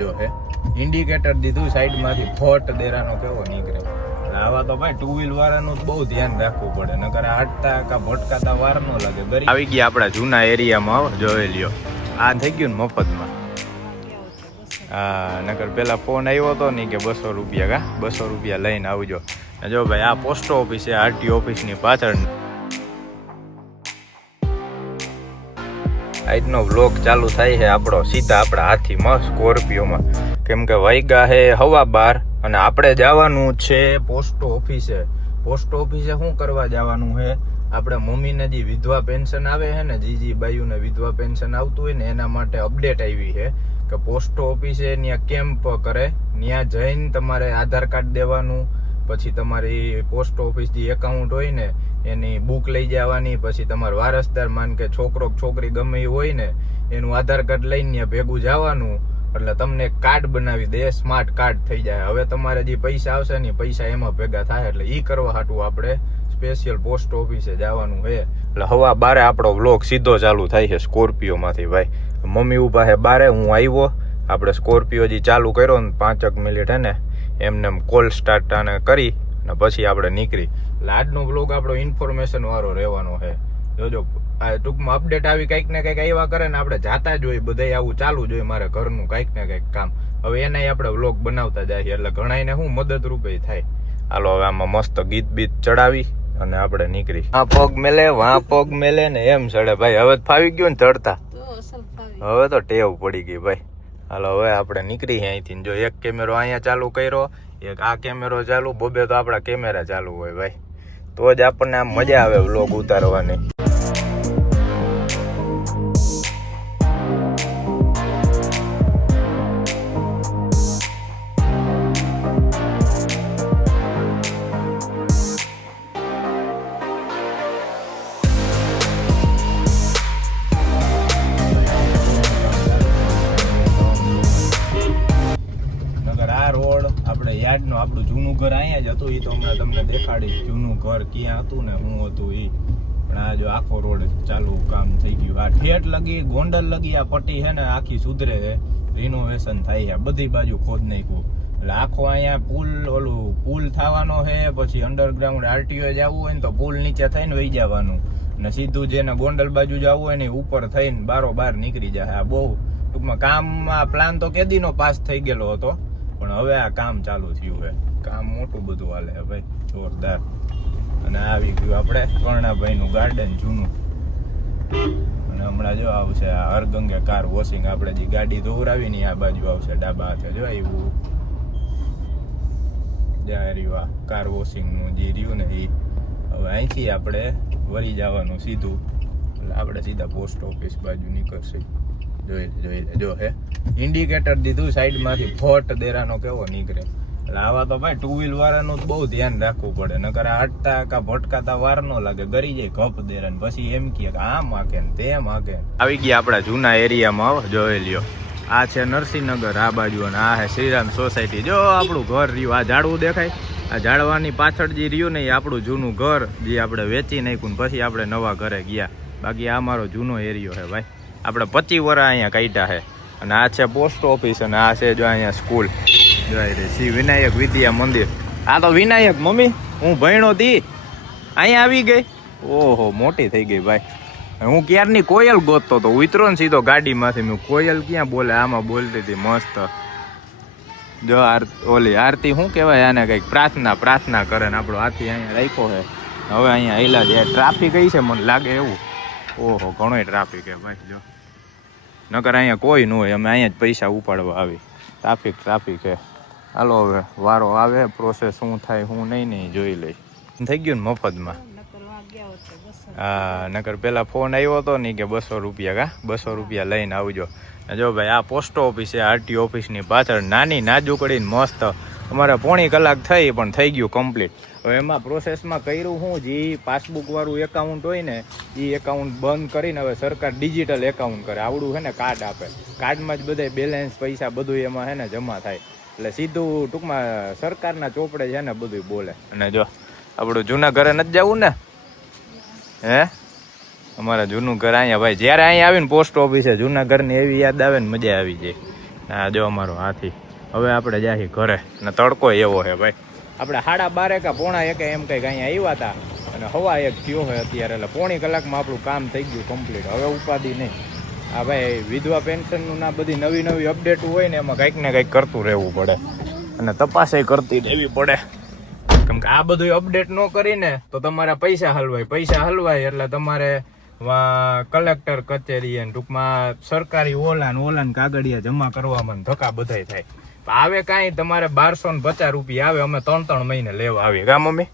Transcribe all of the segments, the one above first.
જો હે ઇન્ડિકેટર દીધું સાઈડમાંથી ફોટ દેરાનો કેવો નીકળે. આવા તો ભાઈ ટુ વ્હીલ વાળાનું બહુ ધ્યાન રાખવું પડે, નકર હટતા કા ભટકાતા વાર ન લાગે. આવી ગયા આપણા જૂના એરિયામાં, જોઈ લ્યો. આ થઈ ગયું ને મફતમાં. હા, નકર પેલા ફોન આવ્યો હતો ને કે 200 રૂપિયા, કા 200 રૂપિયા લઈને આવજો. જો ભાઈ આ પોસ્ટ ઓફિસ છે, આરટીઓ ઓફિસની પાછળ. આજનો વ્લોગ ચાલુ થાય છે આપણો સીધા આપણા હાથીમાં સ્કોર્પિયોમાં, કેમ કે વાગ્યા છે 12:15 અને આપણે જવાનું છે પોસ્ટ ઓફિસે. પોસ્ટ ઓફિસે શું કરવા જવાનું છે? આપણે મમ્મીને જે વિધવા પેન્શન આવે છે ને, જીજી બાયુને વિધવા પેન્શન આવતું હોય ને, એના માટે અપડેટ આવી છે કે પોસ્ટ ઓફિસે ત્યાં કેમ્પ કરે. ત્યાં જઈને તમારે આધાર કાર્ડ દેવાનું, પછી તમારી પોસ્ટ ઓફિસ જે એકાઉન્ટ હોય ને એની બુક લઈ જવાની, પછી તમારો વારસદાર માન કે છોકરો છોકરી ગમે એ હોય ને એનું આધાર કાર્ડ લઈને ભેગું જવાનું, એટલે તમને કાર્ડ બનાવી દે, સ્માર્ટ કાર્ડ થઈ જાય. હવે તમારે જે પૈસા આવશે ને પૈસા એમાં ભેગા થાય, એટલે એ કરવા હાટું આપણે સ્પેશિયલ પોસ્ટ ઓફિસે જવાનું છે. એટલે 12:15 આપણો વ્લોગ સીધો ચાલુ થાય છે સ્કોર્પિયોમાંથી. ભાઈ મમ્મી ઉભા છે બારે, હું આવ્યો, આપણે સ્કોર્પિયો જે ચાલુ કર્યો ને 5 મિનિટ હે ને એમને કોલ સ્ટાર્ટ આને કરી ને પછી આપણે નીકળી. એટલે આજનો વ્લોગ આપણો ઇન્ફોર્મેશન વાળો રહેવાનો છે. જોજો ટૂંકમાં અપડેટ આવી કંઈક ને કંઈક આવ્યા કરે ને આપણે જાતા જ હોય, બધાય આવું ચાલુ જ હોય મારે ઘરનું કંઈક ને કંઈક કામ. હવે એનાય આપણે વ્લોગ બનાવતા જાય એટલે ઘણાયને શું મદદરૂપે થાય. હાલો હવે આમાં મસ્ત ગીત બીત ચડાવી અને આપણે નીકળી. આ પગ મેલે વાં પગ મેલે ને એમ ચડે ભાઈ. હવે ફાવી ગયું ને ચડતા, હવે તો ટેવ પડી ગઈ ભાઈ. હાલો હવે આપણે નીકળી અહીંથી. જો એક કેમેરો અહીંયા ચાલુ કર્યો, એક આ કેમેરો ચાલુ, બબે તો આપણા કેમેરા ચાલુ હોય ભાઈ, તો જ આપણને આમ મજા આવે વ્લોગ ઉતારવાની. યાર્ડનું આપણું જૂનું ઘર અહીંયા જ હતું, એ તો હમણાં તમને દેખાડી જૂનું ઘર ક્યાં હતું ને શું હતું એ. પણ આ જો આખો રોડ ચાલુ કામ થઈ ગયું. આ ઠેઠ લગી ગોંડલ લગી આ પટ્ટી છે ને આખી સુધરે છે, રિનોવેશન થાય છે, બધી બાજુ ખોદ નાખ્યું. એટલે આખો અહીંયા પુલ થવાનો છે. પછી અંડરગ્રાઉન્ડ આરટીઓ જવું હોય ને તો પુલ નીચે થઈને વહી જવાનું, ને સીધું જેને ગોંડલ બાજુ જવું હોય ને ઉપર થઈને બારોબાર નીકળી જાય. આ બહુ ટૂંકમાં કામમાં પ્લાન તો કેદીનો પાસ થઈ ગયેલો હતો, પણ હવે આ કામ ચાલુ થયું છે. કામ મોટું બધું હાલે છે ભાઈ, જોરદાર. અને આવી ગયું આપણે કર્ણાભાઈનું ગાર્ડન જૂનું. અને હમણાં જો આવશે આ હરગંગે કાર વોશિંગ, આપણે જે ગાડી ધોવરાવી ને આ બાજુ આવશે ડાબા હાથે. જો એવું જ્યાં રહ્યું આ કાર વોશિંગનું જે રહ્યું ને એ. હવે અહીંથી આપણે વળી જવાનું સીધું, એટલે આપણે સીધા પોસ્ટ ઓફિસ બાજુ નીકળશે. જોઈ જો હે ઇન્ડિકેટર દીધું સાઈડમાંથી ફોટ દેરાનો કેવો નીકળે. એટલે આવા તો ભાઈ ટુ વ્હીલ વાળાનું બહુ ધ્યાન રાખવું પડે, નકર હટતા કા ભટકાતા વાર ન લાગે, ગરી જાય કપ દેરાન, પછી એમ કે આમ હાકે ને તેમ હાકે. આવી ગયા આપણા જૂના એરિયામાં, જોઈ લ્યો. આ છે નરસિંહનગર આ બાજુ, અને આ છે શ્રીરામ સોસાયટી. જો આપણું ઘર રહ્યું, આ ઝાડવું દેખાય, આ ઝાડવાની પાછળ જે રહ્યું ને એ આપણું જૂનું ઘર, જે આપણે વેચી નાખ્યું પછી આપણે નવા ઘરે ગયા. બાકી આ મારો જૂનો એરિયો છે ભાઈ. આપણે 25 વર્ષ અહીંયા કાઢ્યા છે. અને આ છે પોસ્ટ ઓફિસ, અને આ છે જો અહીંયા સ્કૂલ, શ્રી વિનાયક વિદ્યા મંદિર. આ તો વિનાયક મમ્મી હું ભણ્યો તી અહીંયા આવી ગઈ. ઓહો મોટી થઈ ગઈ ભાઈ. હું ક્યારની કોયલ ગોતતો તો, ઉતરો ને સીધો ગાડીમાંથી. મેં કોયલ ક્યાં બોલે, આમાં બોલતી હતી મસ્ત. જો ઓલી આરતી શું કહેવાય આને, કંઈક પ્રાર્થના કરે ને આપણો હાથી અહીંયા રાખ્યો છે. હવે અહીંયા હેલા જાય, ટ્રાફિક કઈ છે મને લાગે એવું. ઓહો ઘણોય ટ્રાફિક છે ભાઈ. જો નકર અહીંયા કોઈ ન હોય, અમે અહીંયા જ પૈસા ઉપાડવા આવી. ટ્રાફિક છે. હાલો હવે વારો આવે, પ્રોસેસ શું થાય શું નહીં જોઈ લઈ. થઈ ગયું ને મફતમાં. હા નકર પેલા ફોન આવ્યો હતો ને કે 200 રૂપિયા, કા 200 રૂપિયા લઈને આવજો. જો ભાઈ આ પોસ્ટ ઓફિસ છે, આરટીઓ ઓફિસની પાછળ નાની નાજુકડીને મસ્ત. અમારે પોણી કલાક થઈ પણ થઈ ગયું કમ્પ્લીટ. હવે એમાં પ્રોસેસમાં કર્યું હું, જે પાસબુક વાળું એકાઉન્ટ હોય ને એ એકાઉન્ટ બંધ કરીને હવે સરકાર ડિજિટલ એકાઉન્ટ કરે. આવડું છે ને કાર્ડ આપે, કાર્ડમાં જ બધા બેલેન્સ પૈસા બધું એમાં છે ને જમા થાય. એટલે સીધું ટૂંકમાં સરકારના ચોપડે છે ને બધું બોલે. અને જો આપણું જૂના ઘરે નથી જવું ને, હે અમારા જૂનું ઘર અહીંયા ભાઈ. જ્યારે અહીંયા આવીને પોસ્ટ ઓફિસે જૂના ઘરની એવી યાદ આવે ને મજા આવી જાય. આ જો અમારો હાથી. હવે આપણે જાહી ઘરે ને તડકો એવો છે ભાઈ. આપણે 12:30 કે 1:45 એમ કંઈક અહીંયા આવ્યા હતા અને 1:15 થયો છે અત્યારે. એટલે પોણી કલાકમાં આપણું કામ થઈ ગયું કમ્પ્લીટ. હવે ઉપાધિ નહીં. હા ભાઈ, વિધવા પેન્શનનું ના બધી નવી અપડેટ હોય ને એમાં કંઈક ને કંઈક કરતું રહેવું પડે અને તપાસય કરતી રહેવી પડે. કેમ કે આ બધું અપડેટ ન કરીને તો તમારા પૈસા હલવાય એટલે તમારે કલેક્ટર કચેરી અને ટૂંકમાં સરકારી ઓલાન કાગળિયા જમા કરવામાં ધક્કા બધાય થાય. આવે કાંઈ તમારે 1250 રૂપિયા આવે. અમે 3 મહિને લેવા આવીએ. કા મમ્મી?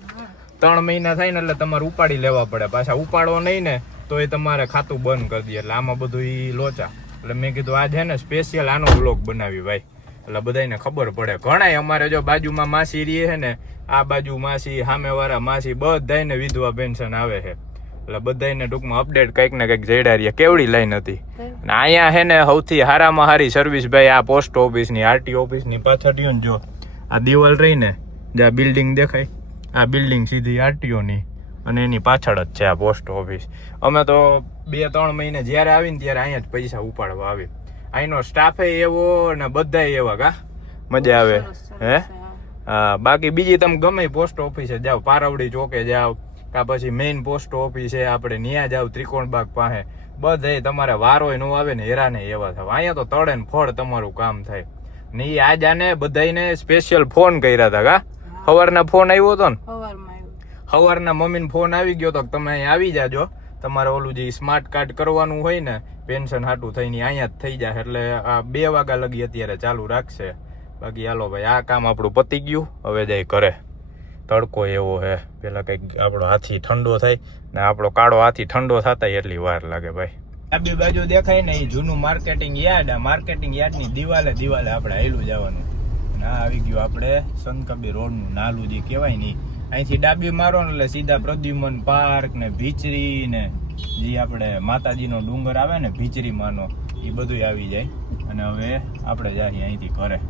3 મહિના થાય ને એટલે તમારે ઉપાડી લેવા પડે. પાછા ઉપાડો નહીં ને તો એ તમારે ખાતું બંધ કરી દે. એટલે આમાં બધું ઈ લોચા. એટલે મેં કીધું આ છે ને સ્પેશિયલ આનો વ્લોગ બનાવી ભાઈ, એટલે બધાને ખબર પડે. ઘણાય અમારે જો બાજુમાં માસી રહે છે ને, આ બાજુ માસી, સામેવાળા માસી, બધાને વિધવા પેન્શન આવે છે. એટલે બધાને ટૂંકમાં અપડેટ કંઈક ને કંઈક જડ્યા રહીએ. કેવડી લાઈન હતી. અને અહીંયા છે ને સૌથી હારામાં હારી સર્વિસ ભાઈ આ પોસ્ટ ઓફિસની, આરટી ઓફિસની પાછળ જો આ દિવાલ રહી ને, જે આ બિલ્ડિંગ દેખાય, આ બિલ્ડિંગ સીધી આરટીઓની અને એની પાછળ જ છે આ પોસ્ટ ઓફિસ. અમે તો 2-3 મહિને જ્યારે આવીને ત્યારે અહીંયા જ પૈસા ઉપાડવા આવી. અહીંનો સ્ટાફે એવો ને બધાય એવા. કા મજા આવે હે? હા. બાકી બીજી તમે ગમે પોસ્ટ ઓફિસે જાઓ, પારવડી ચોકે જાઓ કા પછી મેઇન પોસ્ટ ઓફિસ છે આપણે ન્યા જાવ ત્રિકોણબાગ પાસે, બધે તમારે વારો ન આવે ને હેરાને એવા થાય. અહીંયા તો તળે ને ફળ તમારું કામ થાય ને. એ આજ આને બધાને સ્પેશિયલ ફોન કર્યા હતા. કા સવારના ફોન આવ્યો હતો ને, સવારના મમ્મીને ફોન આવી ગયો તો તમે અહીંયા આવી જાજો. તમારે ઓલું જે સ્માર્ટ કાર્ડ કરવાનું હોય ને પેન્શન હાટું થઈને અહીંયા જ થઈ જાય. એટલે આ 2 વાગ્યા લગી અત્યારે ચાલુ રાખશે. બાકી હાલો ભાઈ, આ કામ આપણું પતી ગયું. હવે જાય ઘરે. તડકો એવો હે. પેલા કંઈક આપણો હાથી ઠંડો થાય ને આપણો કાળો હાથી ઠંડો થતા એટલી વાર લાગે ભાઈ. ડાબી બાજુ દેખાય ને એ જૂનું માર્કેટિંગ યાર્ડ. આ માર્કેટિંગ યાર્ડની દિવાલે આપણે હાલ્યું જવાનું. ના આવી ગયું આપણે સંતકબીર રોડનું નાલું જે કહેવાય ને, અહીંથી ડાબી મારો ને એટલે સીધા પ્રદ્યુમન પાર્ક ને ભીચરી ને જે આપણે માતાજીનો ડુંગર આવે ને ભીચરીમાંનો, એ બધું આવી જાય. અને હવે આપણે જઈએ અહીંથી ઘરે.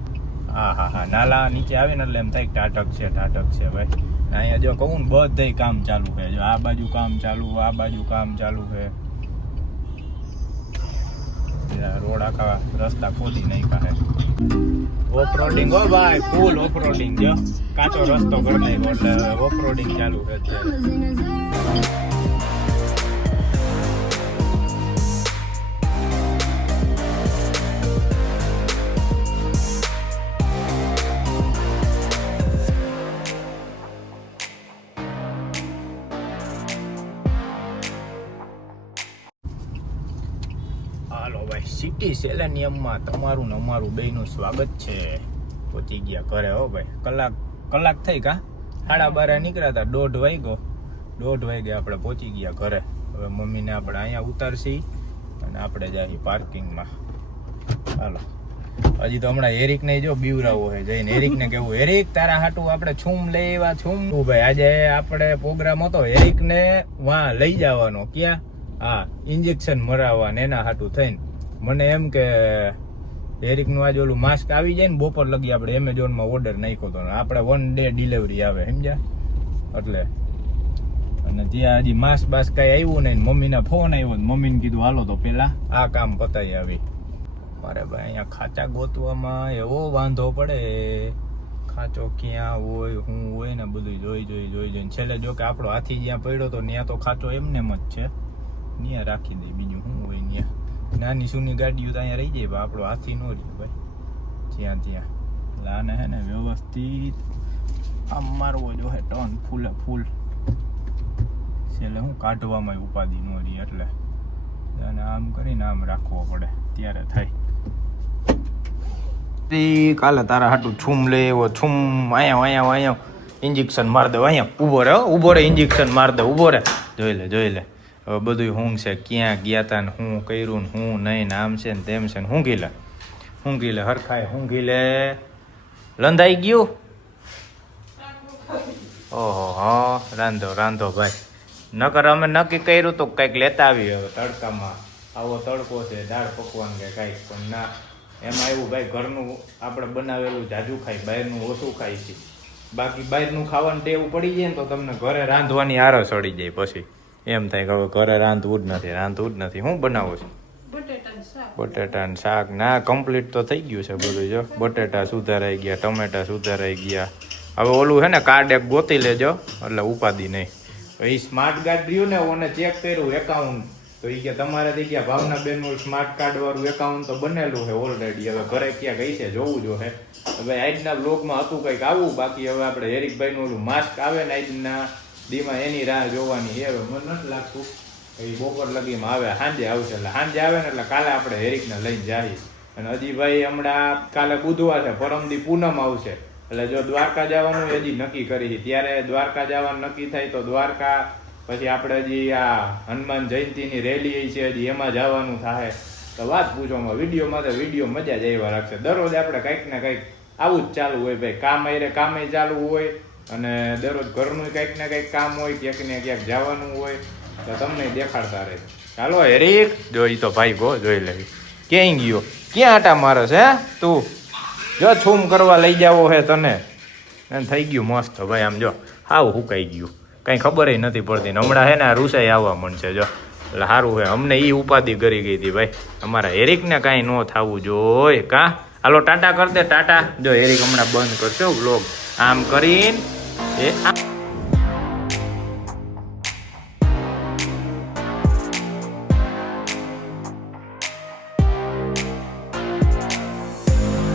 હા, નાલા નીચે આવે ને એટલે એમ થાય ટાટક છે ભાઈ. અહીંયા જો કહું ને બધે કામ ચાલુ છે. જો આ બાજુ કામ ચાલુ, આ બાજુ કામ ચાલુ છે. રોડ આખા રસ્તા ખોદી નાખ્યા છે. ઓફરોડિંગ હો ભાઈ, ફૂલ ઓફરોડિંગ. જો કાચો રસ્તો કરી નાખ્યો એટલે ઓફરોડિંગ ચાલુ છે અત્યારે. હાલો ભાઈ, સિટી સેલેનિયમમાં તમારું ને અમારું બેયનું સ્વાગત છે. પહોંચી ગયા ઘરે હો ભાઈ. કલાક થઈ. કા 12:30 નીકળ્યા હતા, 1:30 વાગે આપણે પહોંચી ગયા ઘરે. હવે મમ્મીને આપણે અહીંયા ઉતારશી અને આપણે જઈએ પાર્કિંગમાં. હાલો, હજી તો હમણાં એરિકને જો બીવરાવો છે. જઈને એરિકને કેવું, એરિક તારા હાટું આપણે છૂમ લઈ આવ્યા છૂમ. ભાઈ આજે આપણે પ્રોગ્રામ હતો એરિકને વાં લઈ જવાનો. ક્યાં? હા, ઇન્જેક્શન મરાવવા ને એના હાટું થઈને. મને એમ કે એરિકનું આજે ઓલું માસ્ક આવી જાય ને બપોર લગી આપણે એમેઝોનમાં ઓર્ડર નાખ્યો હતો. આપણે 1 day ડિલિવરી આવે સમજ્યા એટલે. અને ત્યાં હજી માસ્ક બાસ્ક કાંઈ આવ્યું નહીં. મમ્મીના ફોન આવ્યો, મમ્મીને કીધું હાલો તો પેલા આ કામ પતાવી આવી. મારે ભાઈ અહીંયા ખાચા ગોતવામાં એવો વાંધો પડે. ખાચો ક્યાં હોય શું હોય ને બધું જોઈ છેલ્લે જો કે આપણો હાથી જ્યાં પડ્યો તો ત્યાં તો ખાચો એમને જ છે. ત્યાં રાખી દે, બીજું શું હોય ત્યાં. નાની સૂની ગાડીઓ તો અહીંયા રહી જાય ભાઈ, આપણો હાથી ન રહે ભાઈ જ્યાં ત્યાં. એટલે આને હે ને વ્યવસ્થિત આમ મારવો જો હે ટર્ન ફૂલ છેલ્લે હું કાઢવામાં ઉપાધિ ન રહી. એટલે અને આમ કરીને આમ રાખવો પડે ત્યારે થાય. કાલે તારા હાટું છૂમ લે એવો છૂમ અહીંયા ઇન્જેક્શન માર દે. અહીંયા ઊભો રે ઇન્જેક્શન માર દે. ઊભો રે, જોઈ લે હવે બધું શું છે, ક્યાં ગયા તા ને શું કર્યું ને શું નહીં ને આમ છે ને તેમ છે ને ઊંઘી લે હરખાય ઊંઘી લે. લંધાઈ ગયું. ઓહો હા, રાંધો ભાઈ. નકર અમે નક્કી કર્યું તો કંઈક લેતા આવી. હવે તડકામાં આવો તડકો છે, દાળ પકવાન કે કાંઈક, પણ ના. એમાં એવું ભાઈ ઘરનું આપણે બનાવેલું જાજુ ખાય, બહારનું ઓછું ખાય છે. બાકી બહારનું ખાવાનું ટેવ પડી જાય ને તો તમને ઘરે રાંધવાની આરસ ચડી જાય. પછી એમ થાય કે હવે ઘરે રાંધવું જ નથી. શું બનાવો છો? બટેટા શાક ના કમ્પ્લીટ તો થઈ ગયું છે બધું. જો બટેટા સુધારાઈ ગયા, ટમેટા સુધારાઈ ગયા. હવે ઓલું છે ને કાર્ડ એક ગોતી લેજો એટલે ઉપાદી નહીં. એ સ્માર્ટ કાર્ડ રહ્યું ને ઓને ચેક કર્યું એકાઉન્ટ, તો એ કે તમારે થઈ ગયા ભાવનાબેન નું સ્માર્ટ કાર્ડ વાળું એકાઉન્ટ તો બનેલું છે ઓલરેડી. હવે ઘરે ક્યાં ગઈ છે જોવું જો હે. હવે આજના બ્લોગમાં હતું કંઈક આવું. બાકી હવે આપણે હેરિકભાઈ નું ઓલું માસ્ક આવે ને આજના દીમાં એની રાહ જોવાની છે. હવે મને નથી લાગતું એ બપોર લગીમાં આવે, સાંજે આવશે. એટલે સાંજે આવે ને એટલે કાલે આપણે હેરિકને લઈને જઈએ. અને અજીભાઈ હમણાં કાલે બુધવાર છે, પરમદી પૂનમ આવશે. એટલે જો દ્વારકા જવાનું હજી નક્કી કરી, ત્યારે દ્વારકા જવાનું નક્કી થાય તો દ્વારકા, પછી આપણે હજી આ હનુમાન જયંતિની રેલી છે હજી એમાં જવાનું થાય. તો વાત પૂછવામાં વિડીયોમાં તો વિડીયો મજા જ એવા રાખશે. દરરોજ આપણે કંઈક ને કંઈક આવું જ ચાલુ હોય ભાઈ. કામ આયરે કામે ચાલુ હોય અને દરરોજ ઘરનું કંઈક ને કંઈક કામ હોય, ક્યાંક ને ક્યાંક જવાનું હોય તો તમને દેખાડતા રહે. ચાલો હેરિક, જોઈ તો ભાઈ ગો જોઈ લેવી. ક્યાંય ગયો, ક્યાં આટા મારે છે તું? જો છૂમ કરવા લઈ જાવો હે તને. થઈ ગયું મસ્ત ભાઈ. આમ જો હાવ હુકાઈ ગયું, કંઈ ખબર નથી પડતી. હમણાં હે ને રૂસાઈ આવવા મળશે જો. એટલે સારું હે, અમને એ ઉપાધિ કરી ગઈ હતી ભાઈ. અમારા હેરિકને કાંઈ ન થવું જોઈએ. કાં હાલો ટાટા કર દે ટાટા. જો હેરિક હમણાં બંધ કરશે બ્લોગ આમ કરીને.